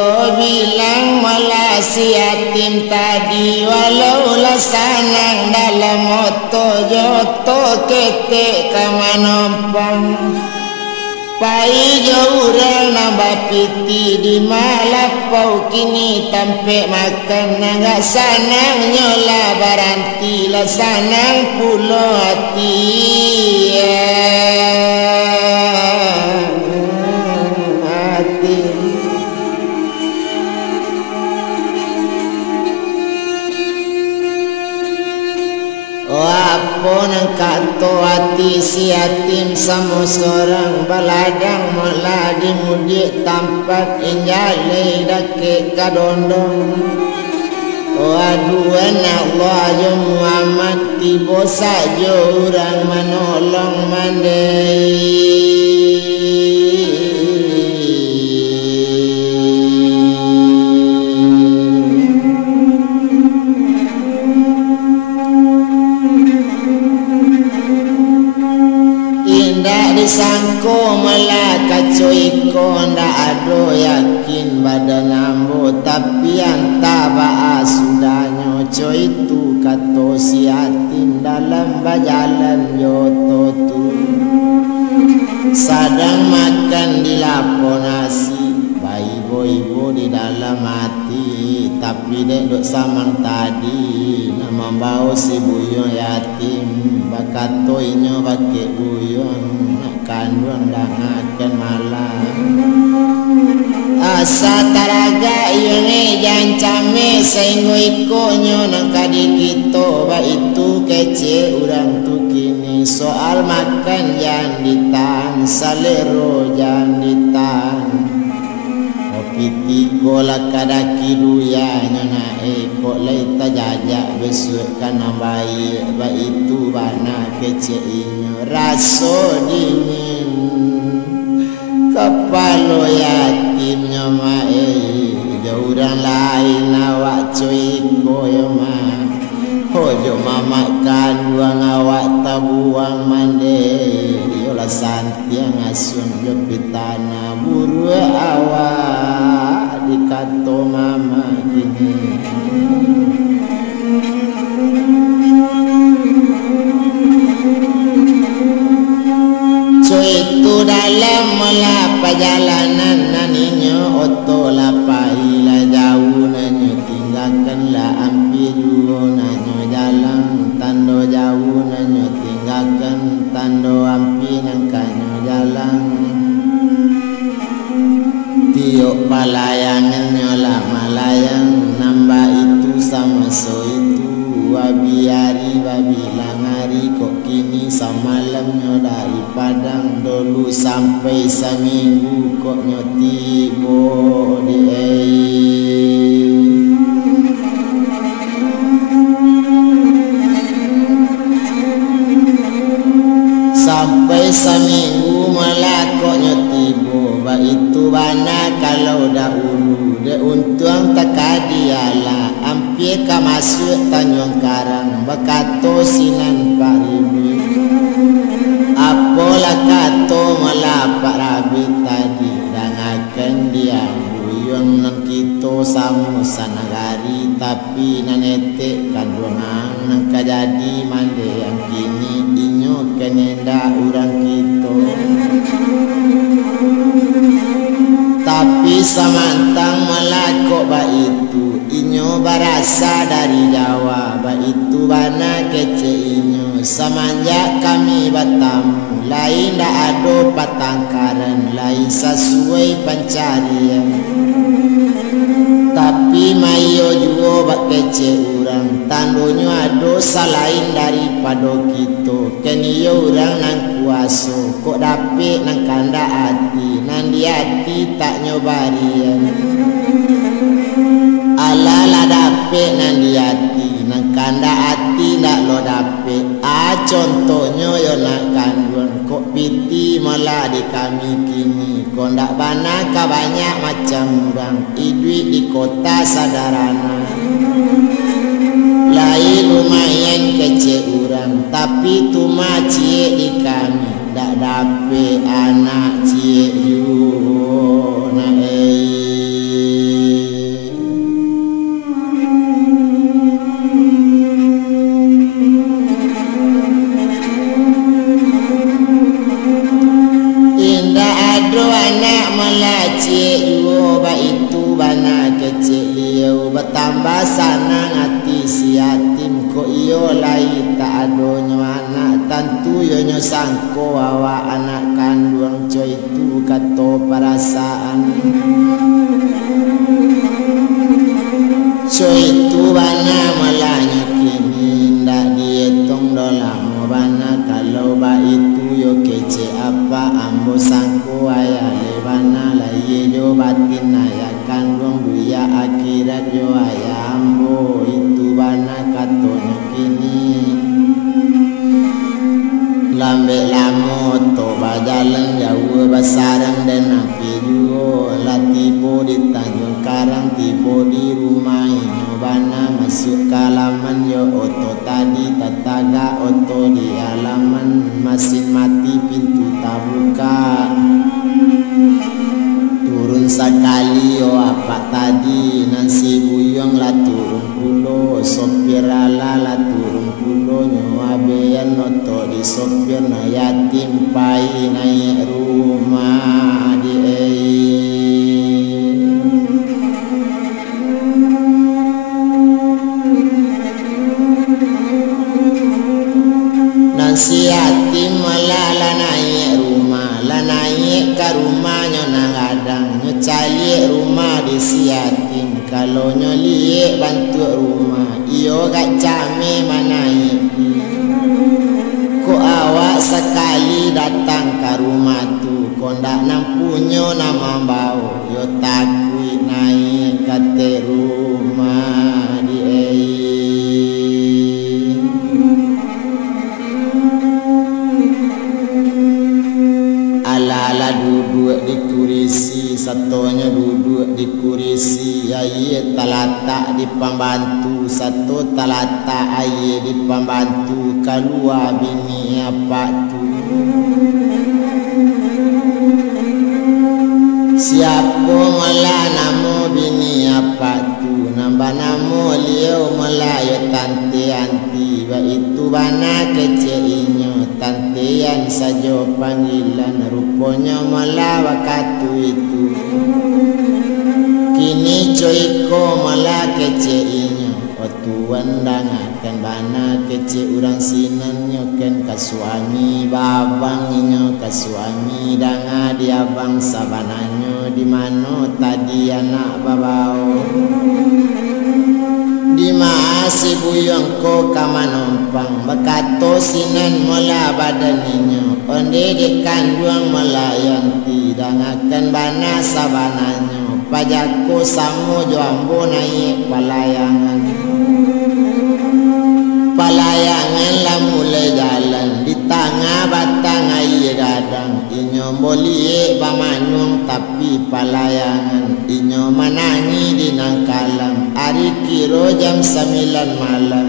kita bilang melasi yatim tadi walau sanang dalam moto joto ketek kamanompang pai jauran nambah piti di malapau kini tampe makan nggak sanang nyola baranti lah sanang pulo hati Wapun kato hati si yatim sama seorang baladang mula dimudik tampak injali dake kadondong. Waduh anak Allah Muhammad tiba saja orang menolong mandai. Disangko melaka coiko ndak ado yakin badan ambo tapi anta baa sudahnya coitu kato si yatim dalam bajalan yoto tu sadang makan di lapo nasi bayi ibu di dalam hati tapi dek dok samang tadi nama bau si buyong yatim bakato inyo bake buyong kandung dangakan malam asa taraga yone jancame sehingga ikonyo nangkadi kita ba itu kece urang tu kini soal makan jangan ditan salero jangan ditan kopi tigo lakadaki duya nyona kok leita jajak besok kana bayi ba itu bana kece inyo raso dingin kepala yatimnya mae jauran lain awak cuy koyo ma hojo mama kandung awak tabuang mande yola santiang asun jepitana buru awak dikato mama gini itu dalam melapa jalanan naninya oto lapai la jauh nanyo tinggalkanlah ampi dulu nanyo jalan tando jauh nanyo tinggalkan tando ampi nangkanyo jalan tiok palayangannya lah malayang nambah itu sama so itu wabiari babilang hari kok kini samalamnya dari Padang dulu sampai seminggu kok nyotibo di sampai seminggu malah kok nyotibo ba itu bana kalau dahulu de untung takadiala ampie ka masuk Tanjung Karang bakato sinan paribi apola kato melapak rabi tadi dangakan dia buyong nang kito samu sanagari tapi nanetek kandungan nang kajadi mande yang kini inyo kenenda urang kito tapi samantang melakok ba itu inyo barasa dari Jawa ba itu bana kece inyo semenjak kami bertamu lain dak ado patangkaran lain sesuai pencarian tapi mayo juo ba kece urang tandonyo ado selain daripada kita keniyo urang nang kuaso kok dapet nang kanda hati nang di hati tak nyobarian ala la dapet nang di hati nang kanda hati ndak lo dapet contohnya yo nak kandung kok piti malah di kami kini kok ndak bana ka banyak macam orang idui di kota sadarana lain lumayan kece urang tapi tuma cie di kami dak dapet anak cie yu na tambah sanang hati si yatim ko iyo lai tak adonyo anak tantu yo nyo sangko awa anak kandung coy itu kato perasaan coy itu bana malanya kini ndak dietong dolang bana kalau ba itu yo kece apa ambo sangko ayah lebana lai yo batin ayah kandung duya akhirat yo ayah ambo itu bana katonyo kini lambe lamo to bajalan jauh basarang dan api juo latibo di Tanjung Karang tibo di rumah inyo bana masuk kalaman yo oto tadi tataga oto di halaman mesin mati pintu tak buka turun sekali yo apa tadi nasi buyong la turun pulo sopir ala la turun pulo nyo abeyan oto di sopir na yatim pai naik rumah di nasi yatim malah la naik rumah la naik ke rumahnya nang adang nyo cari rumah di si yatim kalau nyo liek bantu rumah iyo gak came manaik ko awak sekali datang ke rumah tu ko ndak nampunyo nama bau yo takui naik ke rumah di ala-ala duduk di kurisi satunya duduk di kurisi aye talatak di pembantu satu talatak aye di pembantu keluar bini apa tu siapa malah namo bini apa tu nambah namo liau melayu tante anti ba itu bana keceinyo tantean saja panggilan rupanya malah waktu itu kini coiko malah keceinyo otuan dangakan bana kece urang sinanyo ken ka suami babang inyo ka suami danga dia bangsa bananyo di mano tadi anak babao di masih buyong ko kamanompang bakato sinan mola badaninyo onde di kandung melayanti dangakan bana sabananyo pajako samo joambo naik palayangan palayangan la mulai jalan di tengah batang air gadang inyo bolie bamanung tapi palayangan inyo manangi di nangkalang hari kiro jam 9 malam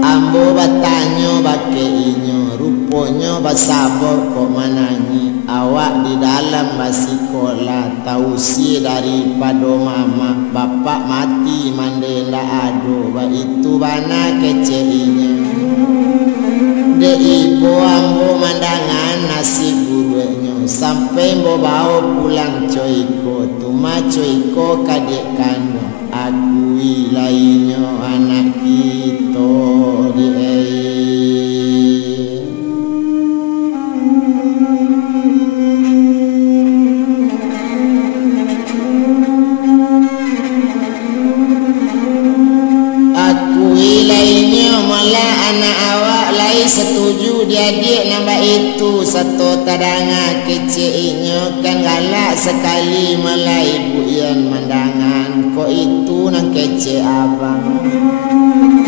ambo batanyo bake inyo ruponyo basabor kok manangi awak di dalam basikola tausi daripada mama bapak mati mandela ado ba itu bana kecerinya de ibu ambo mandangan nasi gurunya sampai mbo bawa pulang coiko tuma coiko kadek kandung agui lainnya anak kita di setuju dia nambah itu satu tadanga keceinyo kan galak sekali melai buian mandangan ko itu nang kece abang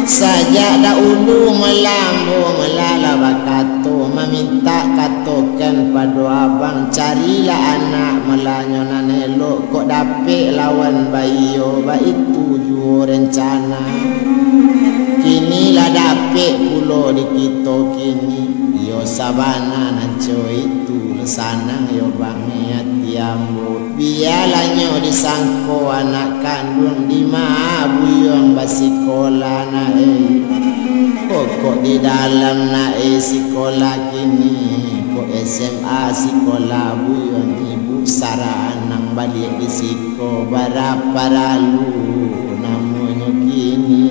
saja dah ulu melambo melala bakato meminta katokan pada abang carilah anak melanyo nanelo kok dapik lawan bayo ba itu juo rencana kini lah dapik pulo di kita kini yo sabana nanco itu lesanang yo bangiat tiambo bialanyo disangko anak kandung di mabuyong basikola nae pokok di dalam nae sekolah kini kok SMA sekolah buyong ibu sarana nang balik di siko berapa lalu namanya kini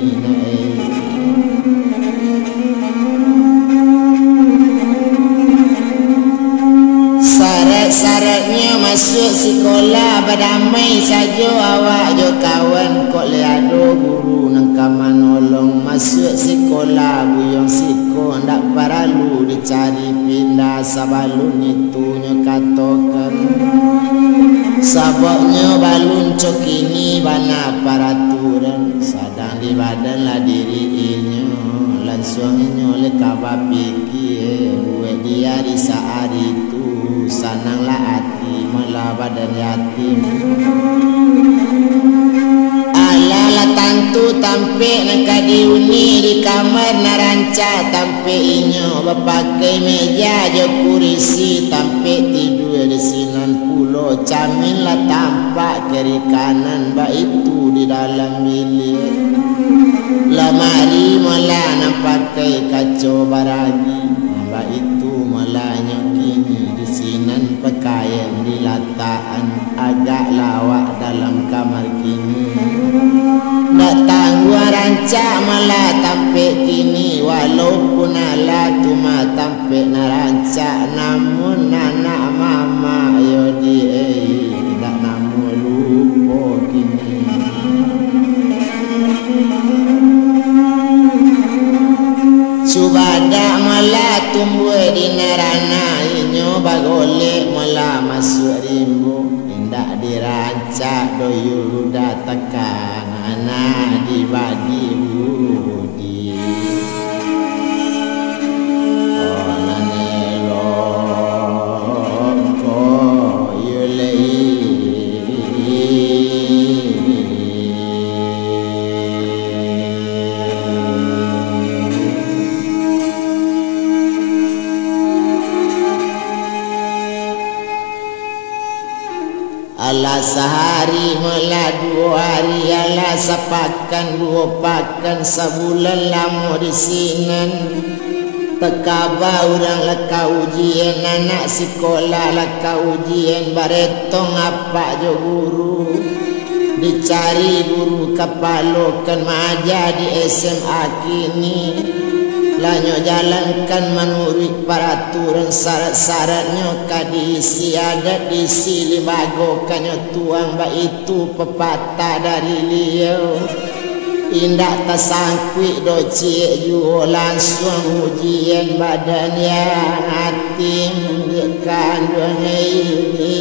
syaratnya masuk sekolah berdamai saja awak jo kawan kok liado guru nang kamanolong masuk sekolah buyong siko ndak perlu dicari pindah sabalun itu nyo katokan saboknya balun cokini bana peraturan sadang di badan lah diri inyo langsung inyo le kaba pikir buat dia di saat itu sananglah hati malah badan yatim alala tantu tampe nak diuni di kamar naranca tampe inyo berpakai meja jo kurisi tampe tidur di sinan pulau caminlah tampak kiri kanan ba itu di dalam bilik lamari malah nampak kacau baragi ba itu malah nyokini sinan pakaian di lataan agak lawak dalam kamar kini nak tangguh rancak malah tampe kini walaupun ala cuma tampe narancak namun anak mama ayo di nak namun lupa kini subada malah tumbuh di nerana bagolek malah masuk rimbu indak dirancak doyul udah tekan anak dibagi budi oh nanelok ko yulei ala sehari malah 2 hari ala sepakan 2 pakan sebulan lama di sinan tekaba orang leka ujian anak sekolah leka ujian baretong apa jo guru dicari guru kepalokan maja di SMA kini lanyo jalankan menurut peraturan syarat-syaratnya kadisi adat disi libagokannya tuang ba itu pepatah dari liau indak tersangkut doci juo langsung ujian badan yang hati mendekan dunia ini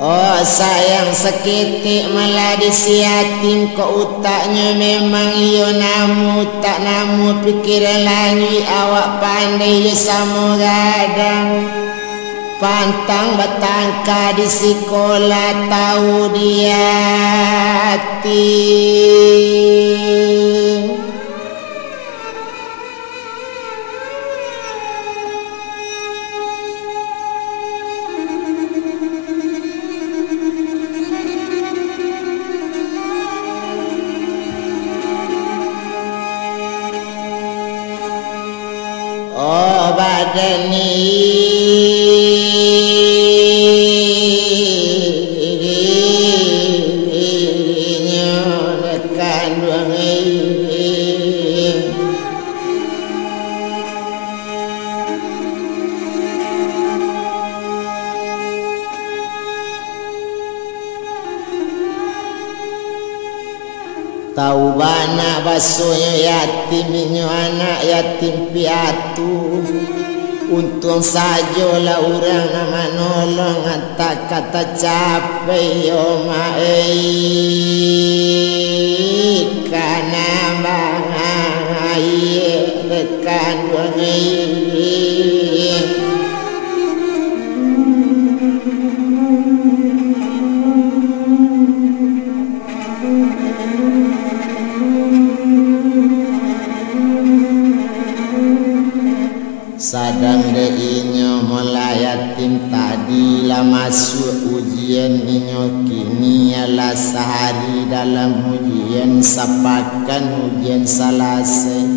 oh sayang seketik malah disiatin kok utaknya memang iyo namu tak namu pikiran lanjut awak pandai je sama gadang pantang batangka di sekolah tahu dia hati oh badan ini dekat duang tahu bana basuhnya yatim inyo anak yatim piatu untung sajalah orang nama nolong tak kata capek yo mai kana bangai dekan wangi sadang de inyo mulai yatim tadi lah masuk ujian inyo kini ala sehari dalam ujian ujian sapakan ujian salase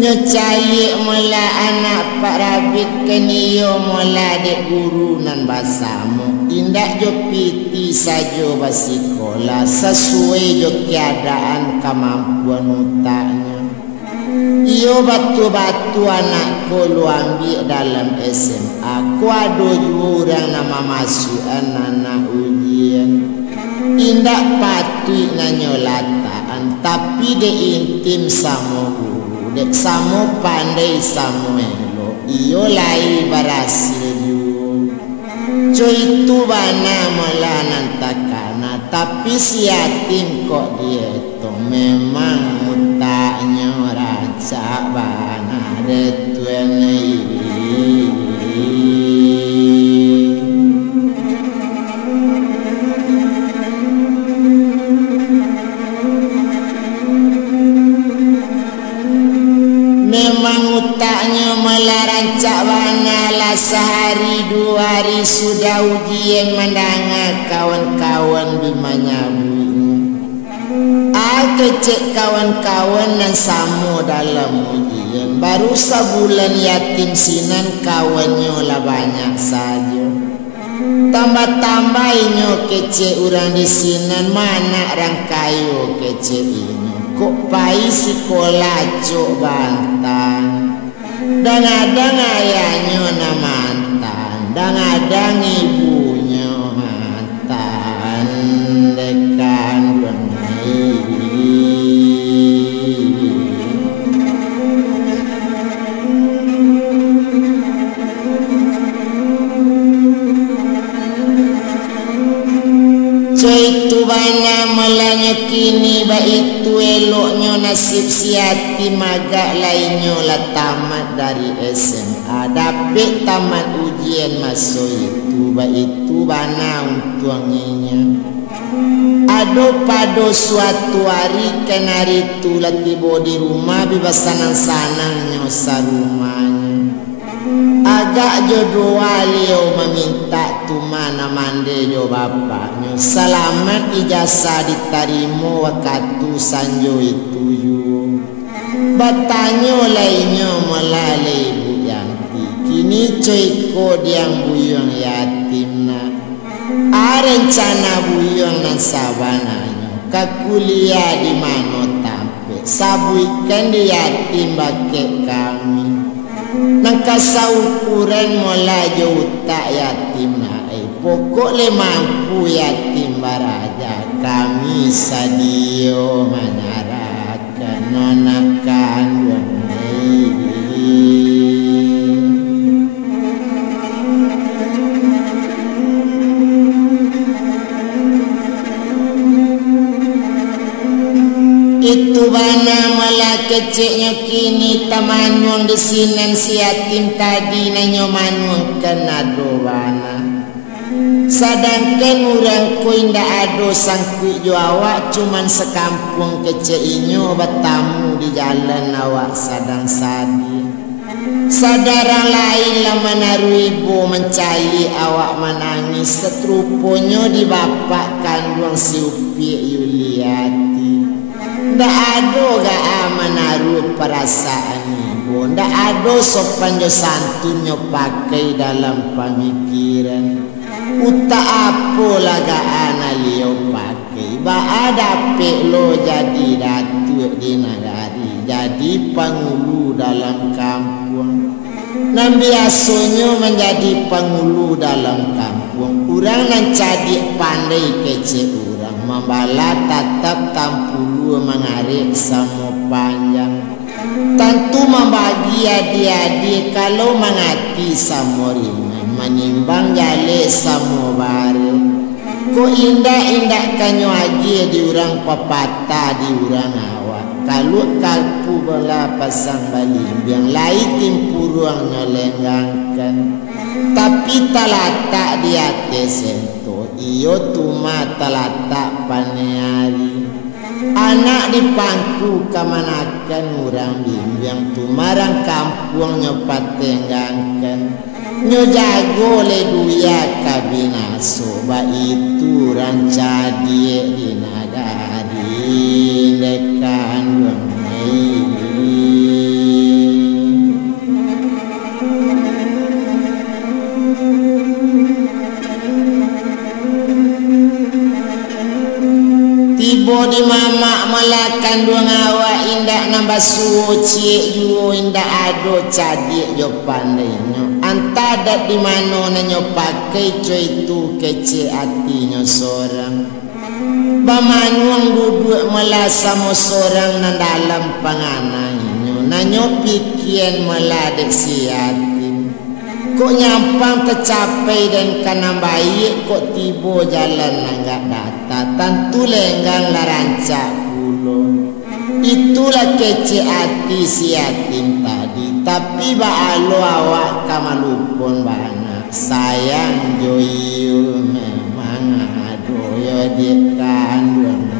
nyecalik mula anak Pak Rabit keniyo mula dek guru nan basamu indak jo piti sajo basikola sesuai jo keadaan kemampuan utaknya. Iyo batu-batu anak ko lu ambil dalam SMA. Ku ada orang nama masuk anak ujian. Indak patut nanyolataan, tapi de intim sama guru, dek sama pandai sama elo. Iyo lai berhasil juga. Coy itu bana melanan takana, tapi si yatim kok dia tu memang mutaknya raja bana detuan ini. Memang utaknya melarang cak bana lah sehari dua hari sudah ujian mendengar kawan-kawan bimanyabunya. Kecek kawan-kawan dan sama dalam ujian. Baru sebulan yatim sinan kawannya lah banyak saja. Tambah-tambahnya kecek orang di sinan mana orang kayu kecek ini. Kok pai sekolah cok bantan. Dan ada ayahnya na mantan. Dan ada ibunya mantan. Dekan Coy tu bana melanya kini ba itu eloknya nasib si yatim agak lainnya lah tamat dari SMA. Dapat tamat ujian masuk itu ba itu bana untuanginya. Ado pada suatu hari kan hari itu lah tiba di rumah bebas sanang-sanangnya sarumahnya. Agak jodoh walio meminta tu mana mande jo bapaknya. Selamat ijazah diterima waktu sanjo itu ju. Bertanya lainnya melalui ibu Yanti. Kini coy kod yang buyang yatim nak. Rencana buyang nan sabananya. Ka kuliah di mana tampe. Sabuikan di yatim bakek kami. Nangkasa ukuran mula juta yatim naik. Pokok le mampu yatim baraja. Kami sadio menyerahkan nonakan itu bana malah keceknya kini tamanwang di sinan si yatim tadi nanyo manwang kena do bana. Sedangkan orang ku indah ado sangkui jo awak cuman sekampung kecek inyo bertamu di jalan awak sadang sadi. Sadarang lain lah menaruh ibu mencari awak menangis seteruponyo di bapak kandung si Upi Yuliati. Ndak ada gak menaruh perasaan ibu. Ndak ada sopan jo santunnya pakai dalam pemikiran. Utak apa lah gak analio pakai. Ba ada lo jadi datuk di nagari. Jadi pangulu dalam kampung. Nan biasanya menjadi pangulu dalam kampung. Orang nan jadi pandai kecek orang. Membala tatap tampulu mengarik sama panjang. Tentu membagi adik-adik kalau mengati sama ringan. Menimbang jale sama bare. Ko indah-indah kanyo aji di orang pepatah di orang awak. Kalau kalpu bola pasang balimbiang lain timpuruangnya lenggangkan. Tapi talatak di atas sento. Iyo tuma talatak paneari. Anak di pangku kamanakan orang bimbing tumarang kampung nyopat tenggangkan. Nyo jago le duya kabinaso ba itu rancadie di nagari. Kito di mama melakan dua ngawa indak nambah suci ju indak ado cadik jo pandainya. Antadat di mana nanyo pakai coy itu kece hatinya seorang. Bamanuang duduk melasa mo seorang nan dalam panganannya. Nanyo pikian meladek si hati. Kok nyampang tercapai dan kanam baik kok tiba jalan enggak data tentu lenggang larancak pulo. Itulah kece hati si yatim tadi. Tapi ba'alo awak kamalupun banyak. Sayang joyul memang adoyo di kandung.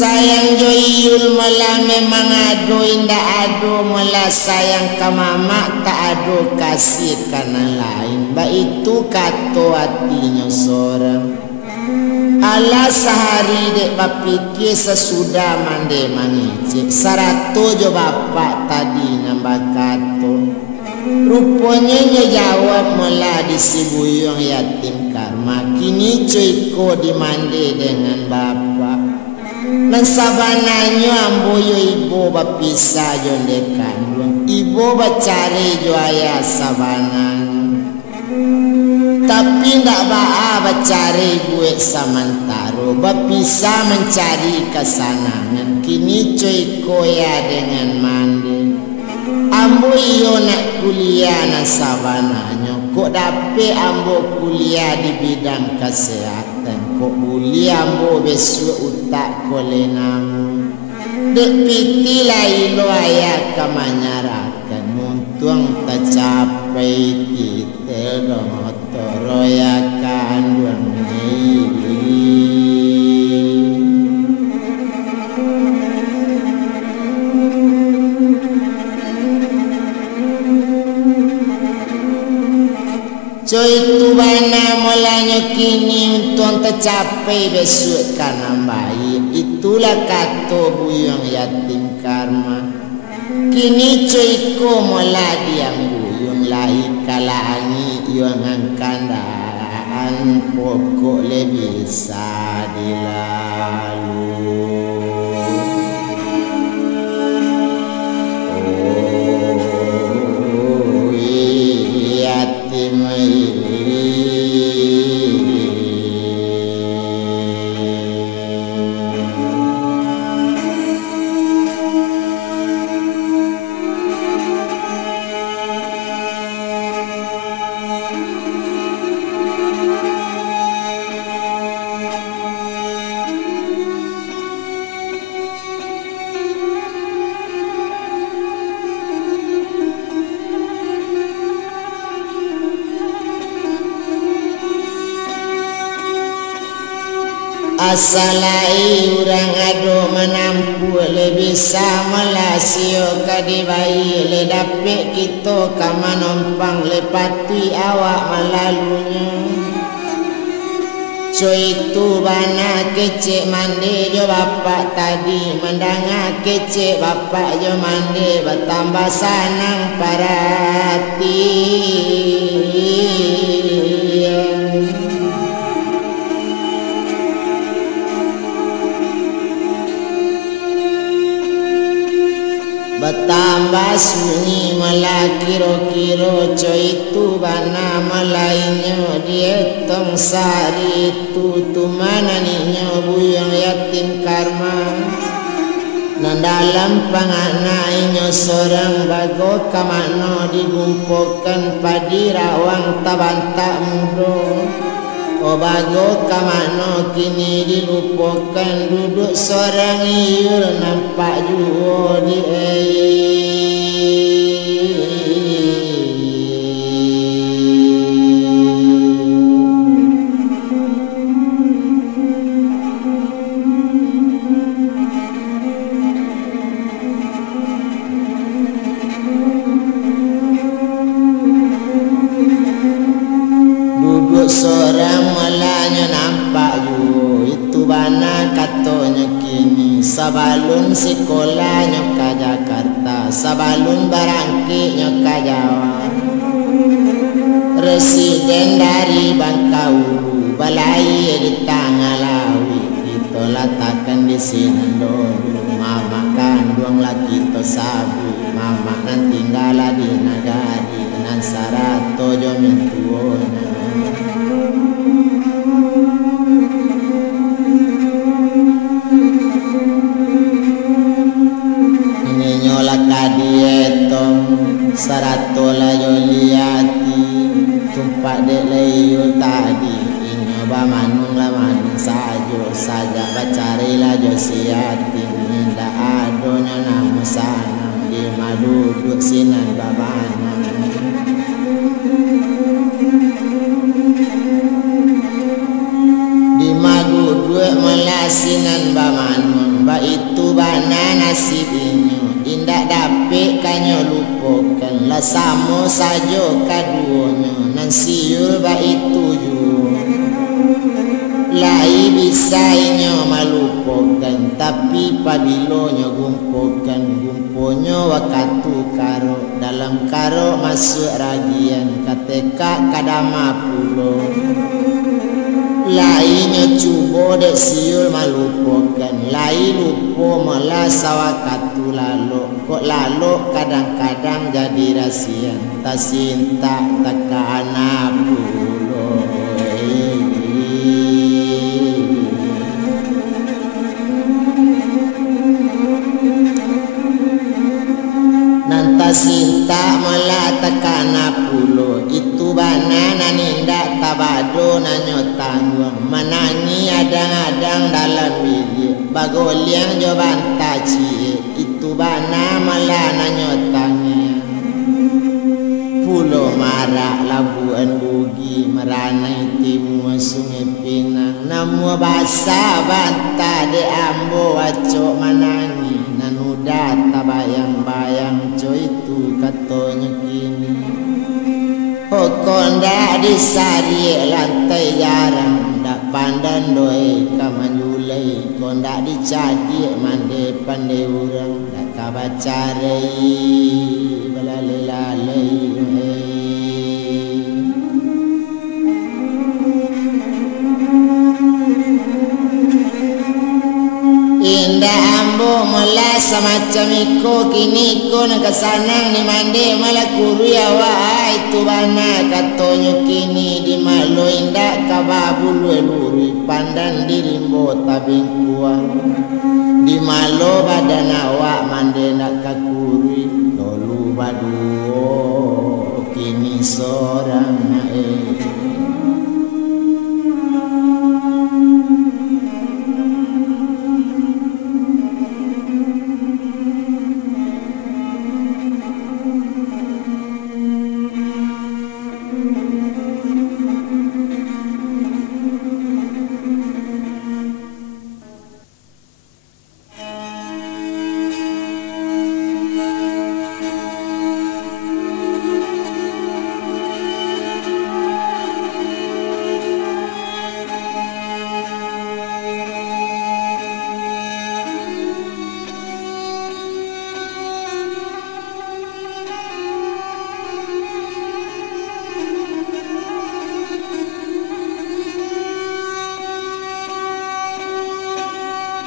Sayang joyul malah memang ado indah ado malah sayang ka mama tak ado kasih kanan lain. Ba itu kato hatinya seorang. Ala sehari dek bapikir sesudah mande mangicik. Sarato jo bapak tadi nambah kato. Rupanya nya jawab malah disibuyong yatim karma. Kini coyko dimande dengan bapak. Nang sabananyo amboyo ibu bapisa jondekan. Ibu bacari jo ayah sabanan. Tapi ndak baa bacari buat samantaro. Bapisa mencari kesanangan. Kini coy koya dengan mandi. Ambo iyo nak kuliah na sabananyo. Kok dape ambo kuliah di bidang kesehatan. Kok buli ambo besok utak kolenamu. Dek piti lailo ayah kamanyarakan. Muntung tercapai titel toroyakan duangi. Coy tu bana mulanya kini untuk tercapai besok kanam baik. Itulah kato buyong yatim karma. Kini coy ko mula diam buyong lahi kalangi yang angkandaan pokok lebih bisa dilalu. Asalai urang ado menampu lebih sama lasio kadibai le dapet kita kama nompang lepatui awak malalunya. Coy tu bana kecek mande jo bapak tadi mendanga kecek bapak jo mande bertambah sanang parati. Bertambah sunyi malah kiro-kiro coy itu bana malainya dia tong sari itu mana ninya buyong yatim karma. Nan dalam panganainya seorang bago kamano digumpukan padi rawang tabanta mudo. O bago kamano kini dilupakan duduk seorang iul nampak juo di seorang malanya nampak ju itu bana katonya kini sabalun sekolahnya ke Jakarta sabalun barangki nyoka Jawa. Residen dari Bangkaulu, balai di Tangalawi, kita letakkan di Sinandolu. Mama kandung lagi to sabu, mama nan tinggal di Nagari, nan sarato jo mintuona. Ini nyola kadietong, sarato la yo liati, tumpak dek leyo tadi. Inyo ba manung la manung sajo, saja bacari la jo siati. Ninda adonyo namu sana, di maduduk sinan babana. Di maduduk melasinan bamanun, ba itu bana nasib inyo. Indak dapet kanyo lupakan, la samo sajo kaduonyo. Nan siul ba itu ju, lai bisa inyo malupakan, tapi pabilonyo gumpokan. Gumponyo wakatu karo, dalam karo masuk ragian, kateka kadama pulo. Lainyo cubo dek siul malupakan, lai lupo melasa wakatu lalu. Kok lalu kadang-kadang jadi rahasia, tak cinta tak ke anak pulo. Nanta cinta melatakana pulo, itu banana nindak tabado nanyo tanggung. Menangi adang-adang dalam bilik, bagoliang jo bantaci, itu bana malah nanyo tangi. Pulo marak labuan bugi, meranai timu sungai Pinang. Namu basa banta de ambo wacok manangi, nanuda tabayang-bayang jo itu katonyo kini. Hokonda disari lantai jarang, dak pandan doi kamanyulai. Konda dicadi mande pandai urang, dak kabacarei balalai-lalai. Indah ambo mula semacam iko kini ko nakasanang ni mande malah kuru ya wa itu bana katonyo kini di malo indah kababulu eluri pandan dirimbo tabing kuang di malo badan awak mande nak kakuri dolu baduo kini seorang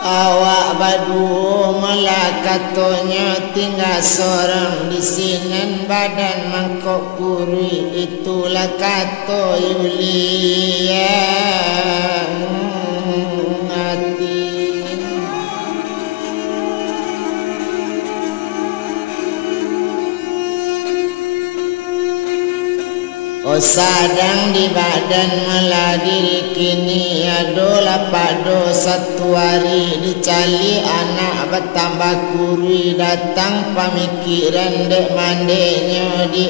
awak badu malah katonyo tinggal seorang di sinan badan mangkok kuri. Itulah kato Yulia hati. Oh sadang di badan malah diri kini adolah pado satu hari dicali anak bertambah kuri datang pemikiran dek mandenya di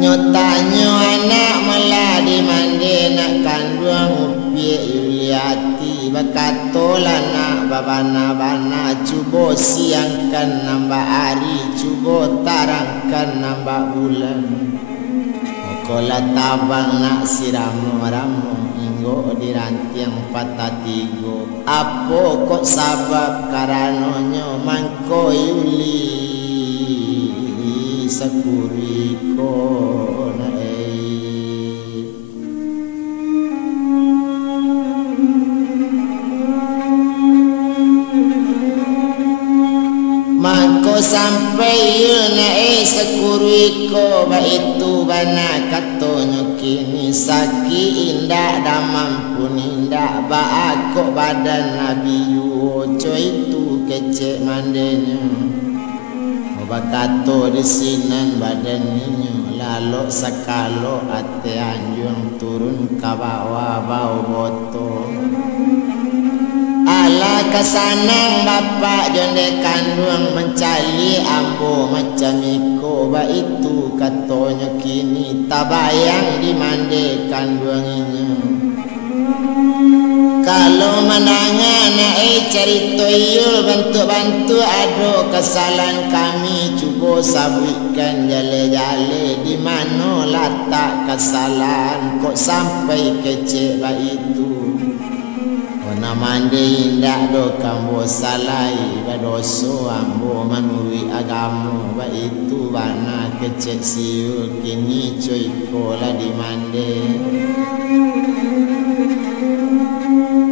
nyotanyo anak malah di mande nak kandung upie Yuliati bakatolana babana-bana cubo siangkan nambah hari cubo tarangkan nambah bulan kola tabang nak siramu-ramu inggo dirantiang patatigo apo kok sabab karanonyo mangko yuli sakuriko sampai yuna sekuriko ba itu bana katonyo kini saki indah damam pun indah ba ako badan nabi yuoco itu kecek mandenya oba kato disinan badannya lalu sakalo ate anjung turun ke bawah bau botol ala kasanang bapak jonde kandung mencari ambo macam iko ba itu katonyo kini tabayang di mande kandunginya kalau menangan cerita iyo bantu-bantu ado kesalahan kami cuba sabuikan jale-jale di mana letak kesalahan kok sampai kecek ba itu na mande indah do kambo salai badoso ambo manui agamo ba itu bana kecek siul kini coy kola di mande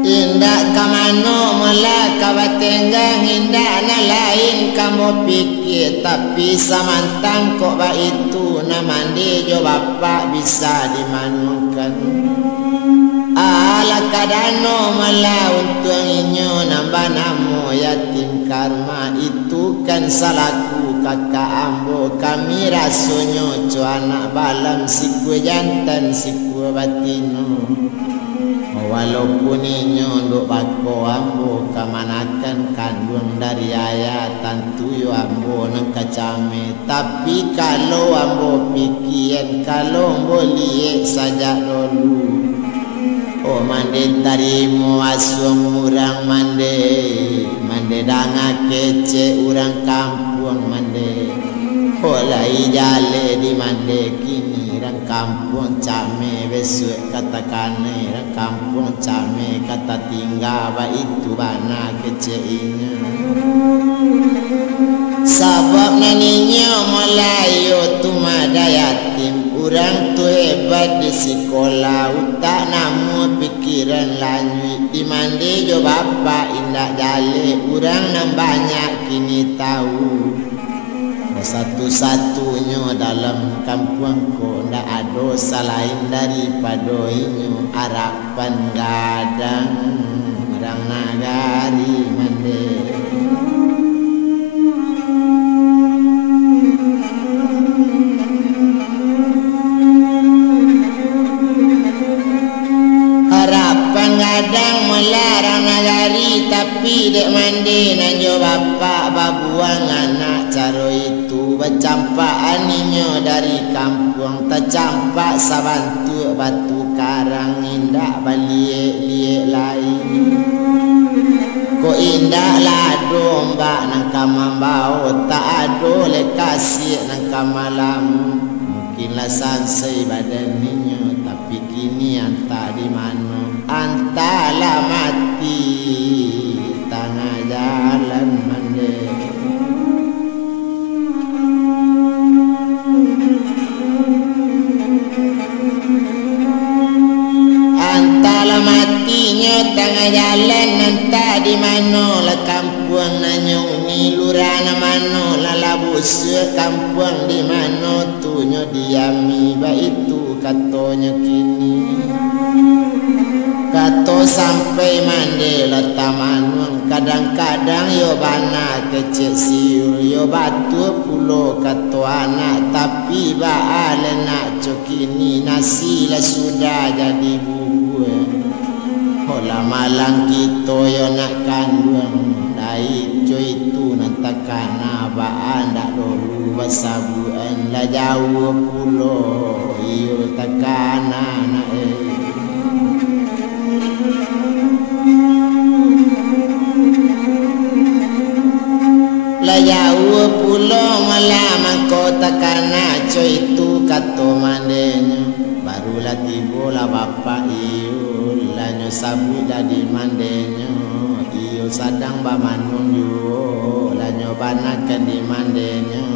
indah kamano mala kabatenggang indah na lain kamu pikir tapi samantang kok ba itu na mande jo bapak bisa dimanukan ala kadano mala untung inyo nambah namo yatim karma itu kan salahku kakak ambo kami rasonyo co anak balam siku jantan siku batino walaupun inyo nduk bako ambo kamanakan kandung dari ayah tantu yo ambo nang kacame tapi kalau ambo pikiran kalau ambo liek saja dulu oh mande tarimo asung urang mande danga kece urang kampung mande holai jale di mande kini rang kampung came besok katakane rang kampung came kata tinggal ba itu bana kece inya sabab naninya malayo tumada yatim urang tu hebat di sekolah utak namu pikiran lanjut di mandi jo bapak indak jale urang nam banyak kini tahu satu-satunya dalam kampungku ndak ada selain daripada inyo harapan gadang orang nagari mande kadang melarang nagari tapi dek mandi nanjo bapak babuang anak caro itu bercampaan ninyo dari kampung tercampak sabantu batu karang indah baliek-liek lain ko indah lado mbak nang kamambao tak ado le kasih nang kamalam mungkinlah sansai badan ninyo tapi kini anta di mana antala mati tengah jalan mande antala matinya tengah jalan entah di mana lah kampung nanyo ni lurana mana lah labus kampung di mana tunyo diami ba itu katonyo kini kato sampai mande letamanung kadang-kadang yo bana kecek siul yo batu pulo kato anak tapi baale nak cokini nasi lah sudah jadi bubur hola malang kita yo nak kandung dai co itu nantakana baan dak dulu basabuan lah jauh pulo yo takana nak bola bapak iyo lanyo sabu dadi mandenyo iyo sadang bamanung yo lanyo banakan di mandenyo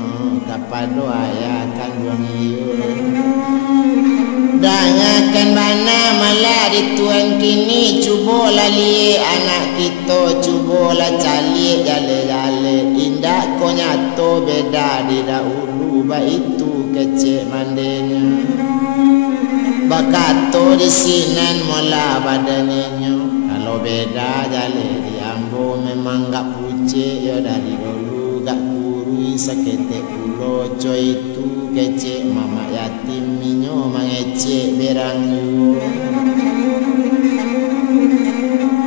kapado ayah kan buang iyo dangakan bana malah dituan kini cubola liye anak kita cubola cali jale-jale indah ko nyato beda di dahulu ba itu kecek mandenya bakato di sinan mola badannya kalau beda jale di ambo memang gak pucek yo dari dulu gak kurui sakete pulo coy itu kecek mama yatim minyo mangecek berang yu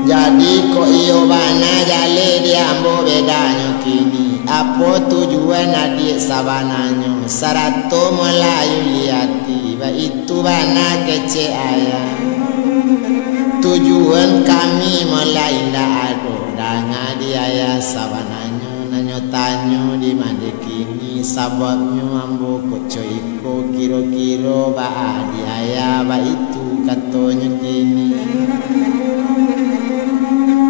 jadi kok iyo bana jale diambo bedanya kini apa tujuan adik sabananya sarato melayu liati ba itu bana kecek ayah tujuan kami mulai ndak ado danga di ayah sabananya nanyo tanyo di mande kini sababnya ambo kocoiko kiro-kiro ba di ayah ba itu katonyo kini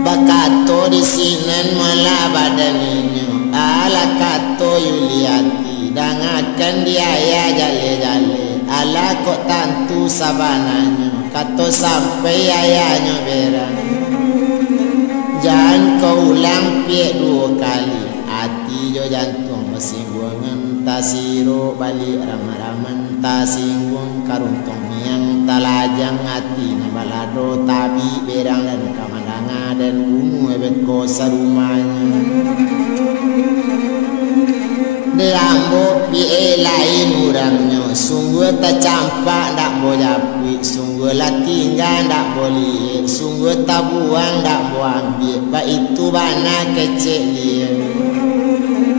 bakato di sinan malah badaninyo ala kato yuliati dangakan di ayah jale-jale ala kok tantu sabananya kato sampai ayahnya berang jangan kau ulang piek 2 kali hati jo jantung mesinggungan tasiro balik ramah-ramah tasinggung karuntong yang talajang hati balado tabi berang dan kamandanga dan gunung ebeko sarumanya deambo pie lain urangnya sungguh tak campak ndak boleh sungguh lah tinggal ndak boleh sungguh tak buang ndak ambil ba itu bana kecek dia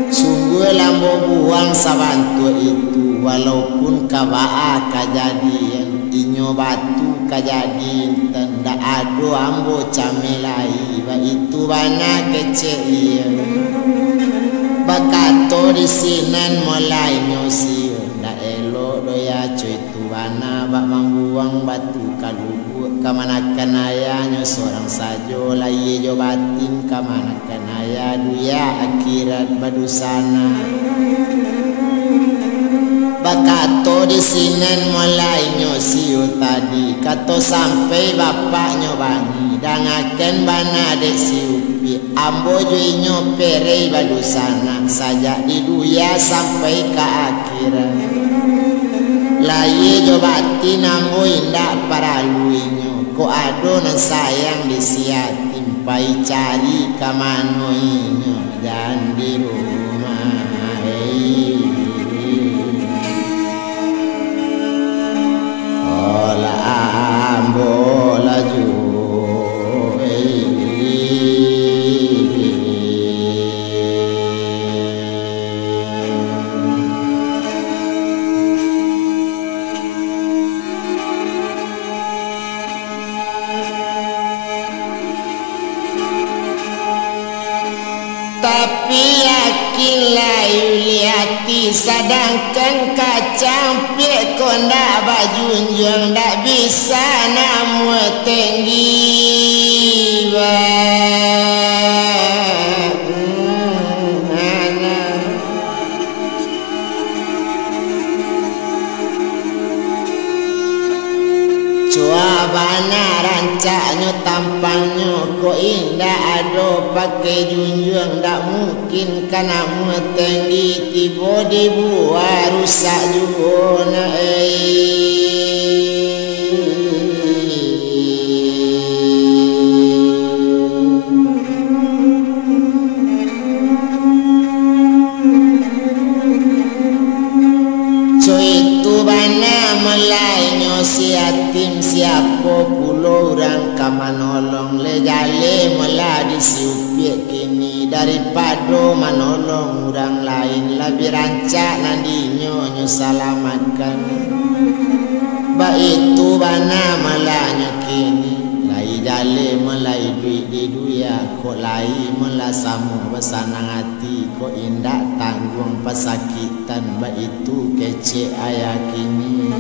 sungguh lambo buang sabantu itu walaupun kabaa kajadian inyo batu kajadian tanda ado ambo camelai ba itu bana kecek dia bakato di sinan mulai nyosi ndak elo doya cuy tu bana bak mangguang batu kalubu kamanakan ayahnya seorang sajo lai jo batin kamanakan ayah duya akhirat badusana bakato di sinan mulai nyosi tadi kato sampai bapaknya bani dangaken bana dek siupi ambo juinyo perei badusana saja di duya sampai ke akhirat laye jo batin ambo indak paraluinyo ko ado nan sayang disiatim pai cari kamano inyo dan di rumah ola ambo laju tapi yakinlah yuliati sedangkan kacang piek kondak bajunjung ndak bisa namu tinggi cuabana rancaknya tampangnya kok indah ado pakai junjung ndak mungkin kana tinggi tiba dibuat rusak juga siatim siapa pulau orang kamanolong lejale mula disiupiak kini daripada manolong orang lain lebih rancak nandinya nyusalamatkan ba itu bana malanya kini lai jale melai duit di duya kok lai mela samu besanang hati kok indah tanggung pasakitan ba itu kece ayah kini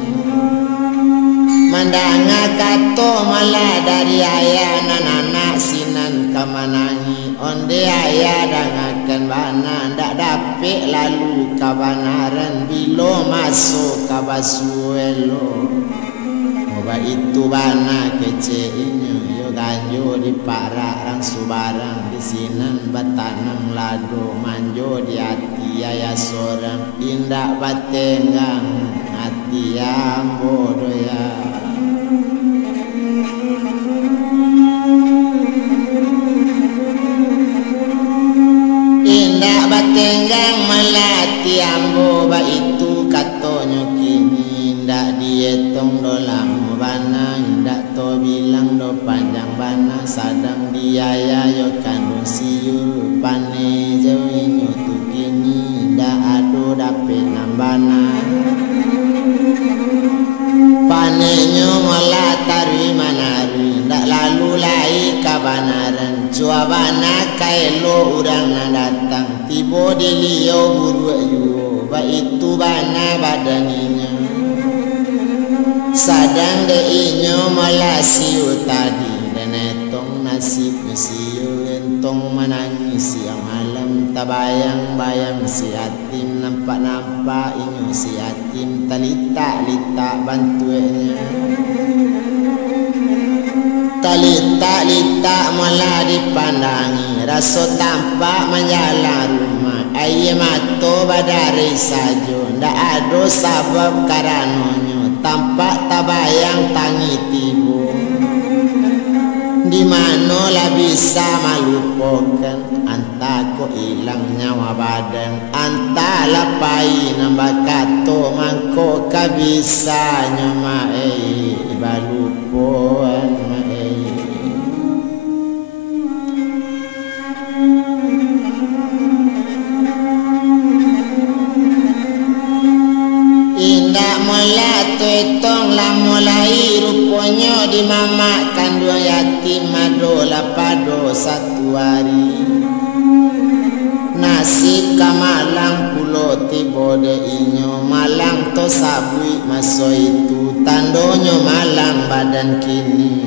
Mandanga kato malah dari ayah anak sinan kamanangi onde ayah dangakan bana ndak dapet lalu kabanaran bilo masuk kabasuelo oba itu bana kece inyo yo ganjo di parak rang subarang di sinan batanang lado manjo di hati ayah sorang indak batenggang hati yang bodoh ya. Indak batenggang melati ambo ba itu katonyo kini indak dietong dolang bana indak to bilang do panjang bana sadang diaya yo kandung siu pane jauh inyo tu kini indak ado dapet nambana panenyo malah tarwi manarwi ndak lalu lai kabanaran cuabana kaelo urang na datang tibo dilio buru ayu ba itu bana badaninya sadang de inyo malah siu tadi dan etong nasib siu entong menangis siang malam tabayang-bayang si yatim nampak-nampak inyo si yatim talita-lita bantuannya talita-lita malah dipandangi raso tampak menjalan rumah aye mato badari sajo ndak ado sabab karanonyo tampak tabayang tangi tibo di mana lah bisa malupakan anta ko ilang nyawa badan anta lapai nambah kato mangko kabisa nyoma balupoan indak melato etong lah mulai rupanya di mama kandung yatim madola pado satu hari nasib kamalang pulo tibo de inyo malang to sabui maso itu tandonyo malang badan kini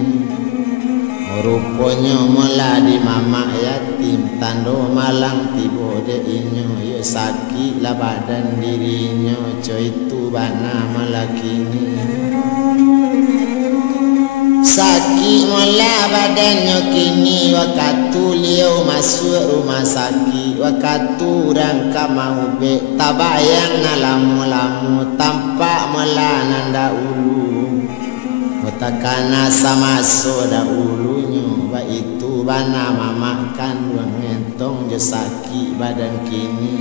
rupanya mula di mama yatim tando malang tibo de inyo yo sakit lah badan dirinya coy itu bana malakini sakit mula badannya kini waktu liau masuk rumah sakit waktu rangka mau be tabayang na lamu-lamu tampak mula nanda ulu otakana sama soda ulunya ba itu bana mamakan uang entong je sakit badan kini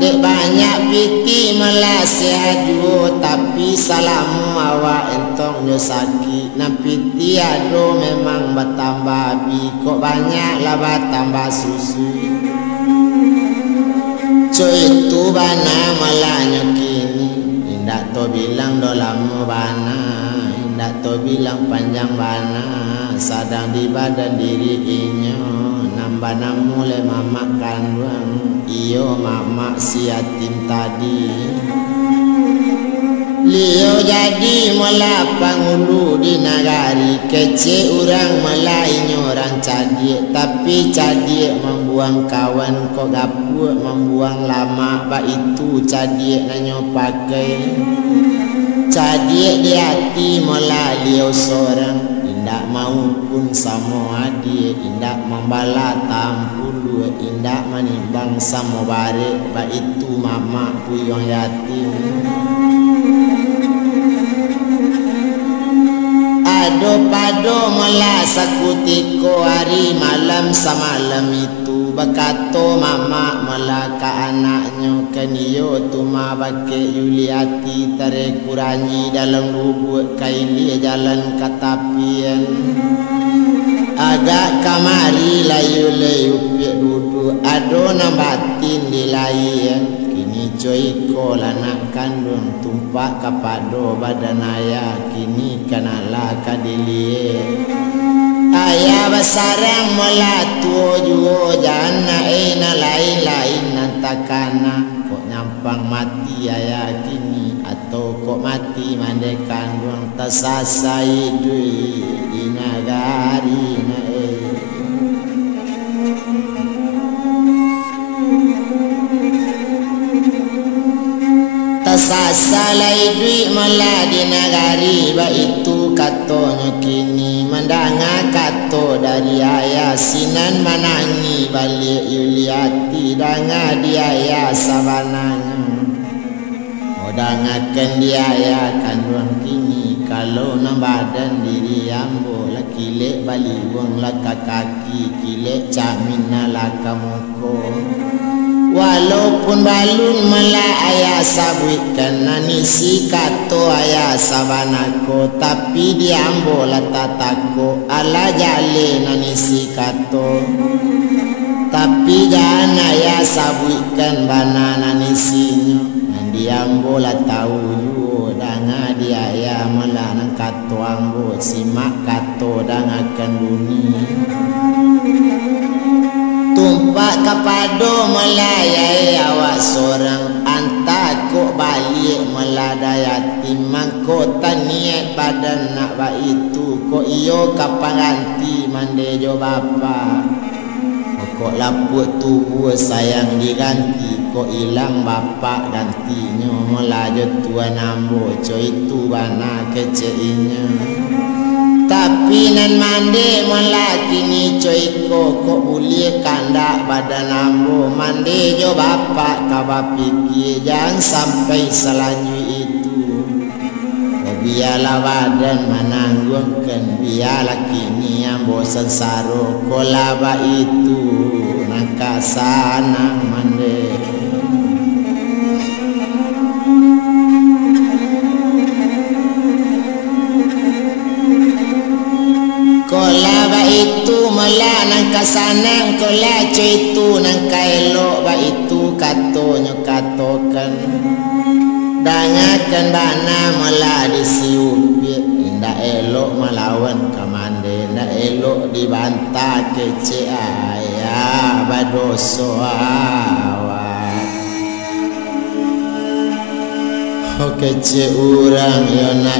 dek banyak piti malah sehat juga tapi salamu awak entong je sakit na piti ado memang bertambah abi kok banyak lah bertambah susu coy itu bana malah nyokini indak to bilang do lama bana indak to bilang panjang bana sadang di badan diri inyo nambah namule mama kandung iyo mama si yatim tadi Lio jadi melapang ulu di nagari kece orang Melayu orang cadik tapi cadik membuang kawan kok gapur membuang lama ba itu cadik nanyo pakai cadik di hati melalui seorang indak mau pun sama adik indak membala tampulu indak menimbang sama bare ba itu mama puyong yatim Pado mala sakutiko hari malam samalam itu bakato mama mala ka anaknya kaniyo tuma bake Yuliati tare kuranyi dalam lubuk kaili jalan katapian agak kamari layu-layu dudu ado nambatin di layan kini coy ko lanak kandung tumpak kapado badan ayah kini kanala kadilie ayah basarang melatu juo jana na lain-lain nantakana kok nyampa gampang mati ayah kini atau kok mati mandekan ruang tersasai duit di nagari na tersasalai duit malah di nagari ba itu katanya kini mandanga kato dari ayah sinan manangi balik Yuliati danga diaya sabananya odangakan diaya kandung kini kalau nambadan diri ambo laki lek balik buang laka kaki kilek camin laka muko walaupun balun malah ayah sabutkan nanisi kato ayah sabanako tapi diambo latatako ala jale nanisi kato tapi jangan ayah sabutkan bana nanisinya diambo latau yu danga dia ayah malah nang kato ambo simak kato dangakan bunyi tumpak kapado melayai awak seorang antakuk balik meladayati mangkota niat badan nak ba itu kok iyo kapan ganti mandejo bapa kok laput tubuh sayang diganti kok hilang bapa gantinya melajo tuan ambo co itu bana keceinya tapi nan mande melaki ni coiko kok boleh kandak badan ambo mande jo bapak kaba pikir jangan sampai selanjut itu biarlah badan menanggungkan biarlah kini ambo sensaro kolaba itu nangka sanang mande kola ba itu malah nang kasanang kola cuy itu nang kaelok ba itu katonyo katokan dangakan bana malah disiup indah elok melawan kamande indah elok dibantah kece ayah badoso awak oh kece urang yona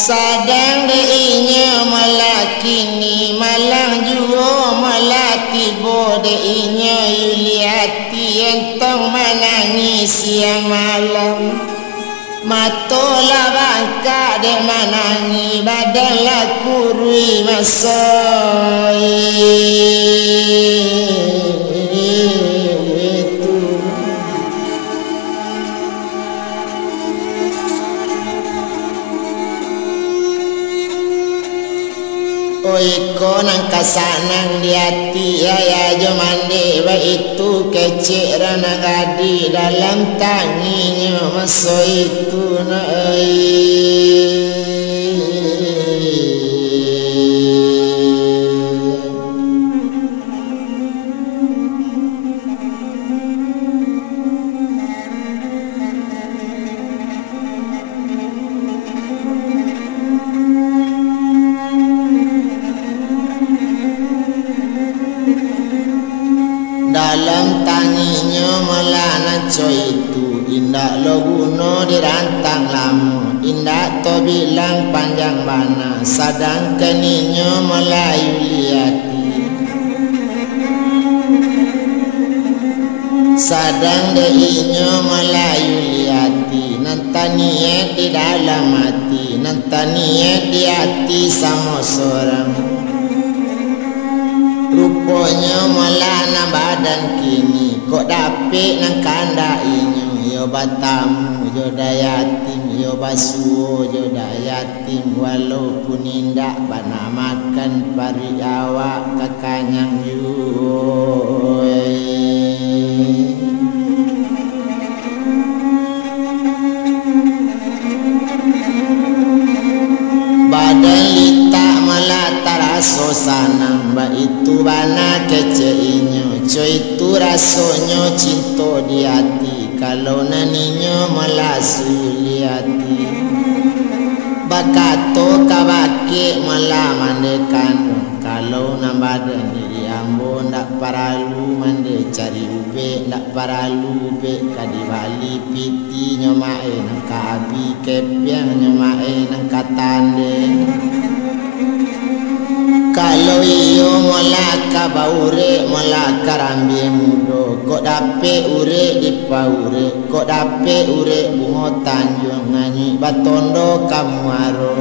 sadang deinya malah kini malang juo malah tibo deinya Yuliati entong menangis siang malam matola bangka de menangi badan laku rui masoi iko nang kasanang di hati ayah jo mandi ba itu kecik rana gadi dalam tanginya maso itu na dalam tanginya melana coy itu indah lo guno dirantang lama indah to bilang panjang mana sadang keninya melayu liati sadang deinya melayu liati nantaniet di dalam hati nantaniet di hati sama seorang rupanya melana badan kini kok dapet nang kanda inyo yo batamu yo dayatim yo basuo yo dayatim walaupun indak bana makan pari awak kakanyang yu senang ba itu bana kece inyo coy itu rasonyo cinta di hati kalau naninyo melasu liati bakato kabake malah mandekan kalau nambadan diri ambo ndak paralu mande cari ube ndak paralu ube kadibali piti nyomae nang kabi kepiang nyomae nang katande kalau iyo molaka baure molaka rambi mudo kok dape ure di paure kok dape ure bungo tanjung nganyi batondo kamu aro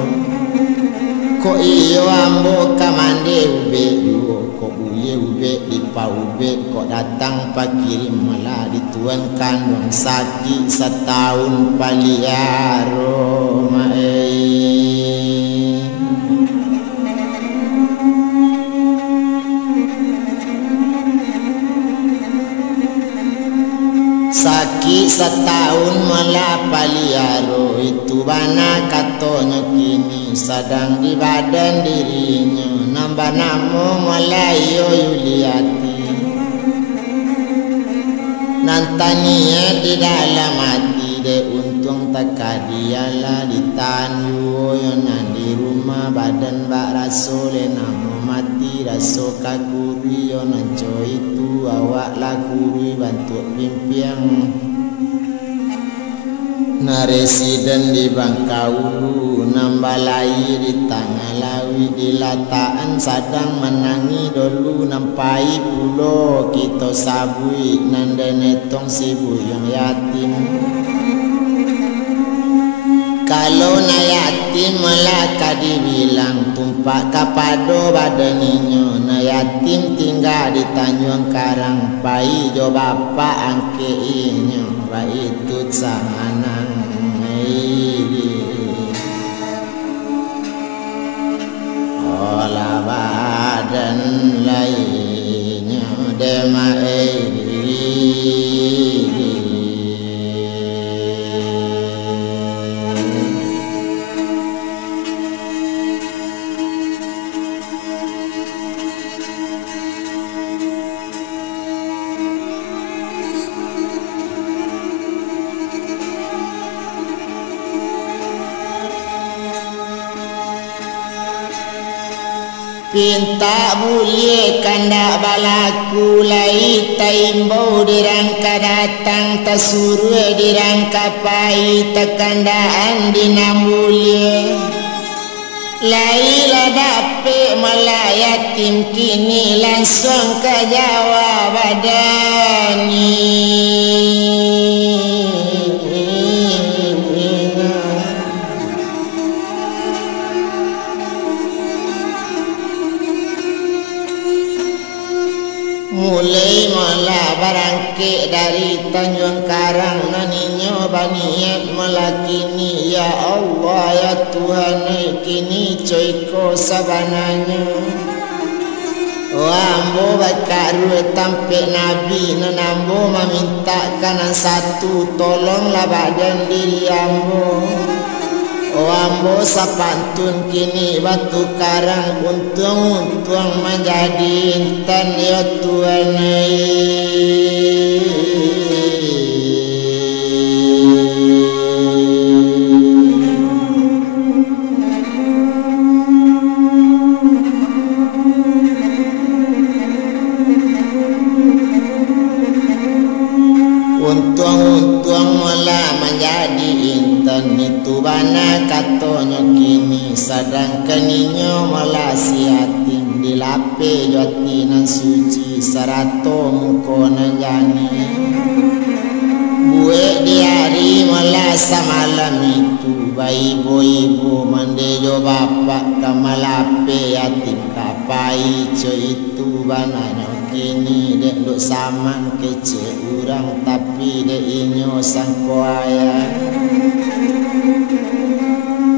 kok iyo ambo kamande ube duo kok buye ube di paube kok datang pakirim malah dituan kandung saki setahun paliaro mae Saki setahun malah paliaro itu bana katonyo kini sedang di badan dirinya nambah namo malah iyo yuliati nantania di dalam hati de untung takadialah di tanyu yonan di rumah badan bak rasole namo mati raso kakuri yonan co itu awak lakuri bantu pimpiang na residen di Bangkaulu nambah lai di tangah lawi di lataan sadang menangi dulu nampai pulo kita sabui nandenetong si buyong yatim kalau na yatim malah dibilang tumpak kapado badaninyo na yatim tinggal di Tanjung Karang pai jo bapak angke inyo ba itu sanganang olah badan lainnya dema pinta mulie kanda balaku lai taimbau dirangka datang tasuru dirangka pai tekandaan dinamulie lai la dape malayatim kini langsung ke Jawa badani mulai malah barangke dari Tanjung Karang naninyo baniat melakini ya Allah ya Tuhan kini coyko sabananya ambo bakaru tampe nabi nanambo meminta kanan satu tolonglah badan diri ambo ambo sapantun kini batu karang untung menjadi intan ya Tuhan untung malah menjadi intan itu bana katonyo kini sedangkan inyo malah siatim dilape jotinan suci sarato mukonan jani buek di hari malah samalam itu ibu-ibu mandejo bapak kamalape yatim kapai co itu bananyo kini dek duk saman kece urang tapi dek inyo sangko ayah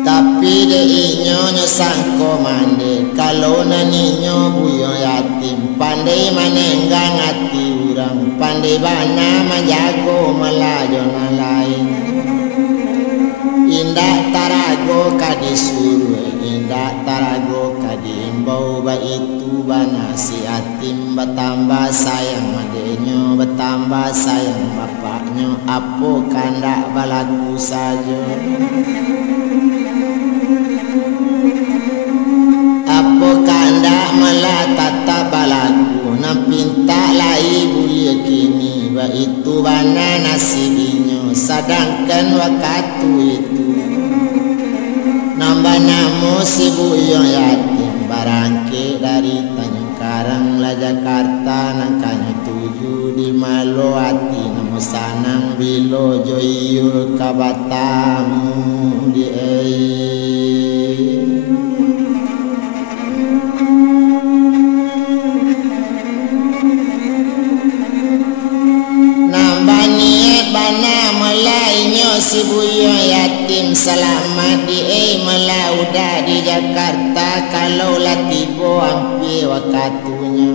tapi dek inyo sangko mande kalau naninyo buyo yatim pandai manenggang hati urang pandai bana menjago melajo lain indah tarago kadisuruh indah tarago kadim ambau ba itu bana si atim bertambah sayang adeknya bertambah sayang bapaknya apa kandak balaku saja apa kandak malah tata balaku na pinta lai bulia kini ba itu bana nasibinya sedangkan waktu itu nambah namo si buyong yatim barangke dari Tanjung Karang la Jakarta nangkanya 7 di Malowati namo sanang bilo joyul kabatamu di nambah niat bana melainyo si buyong yatim selamat di malah udah di Jakarta kalau lah tiba hampir waktunya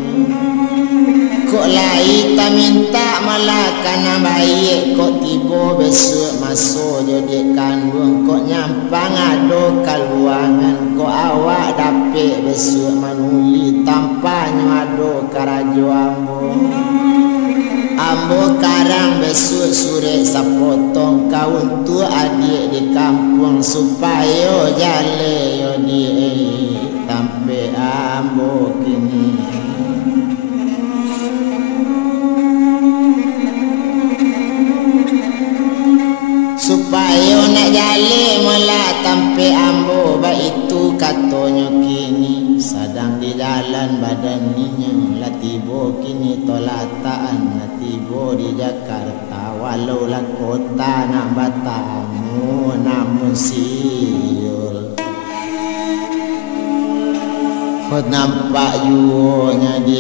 kok lai tak minta malah kana baik kok tiba besok masuk jadi kandung kok nyampang ado kaluangan kok awak dapet besok manuli tampaknya ado karajo ambo karang besok sore sapotong kaun tu adik di kampung supaya jale yo di tampe ambo kini supaya nak jale malah tampe ambo ba itu katonyo kini sedang di jalan badaninya latibo kini tolataan latibo di Jakarta walau lah kota nak batamu namun siul kau nampak juonya di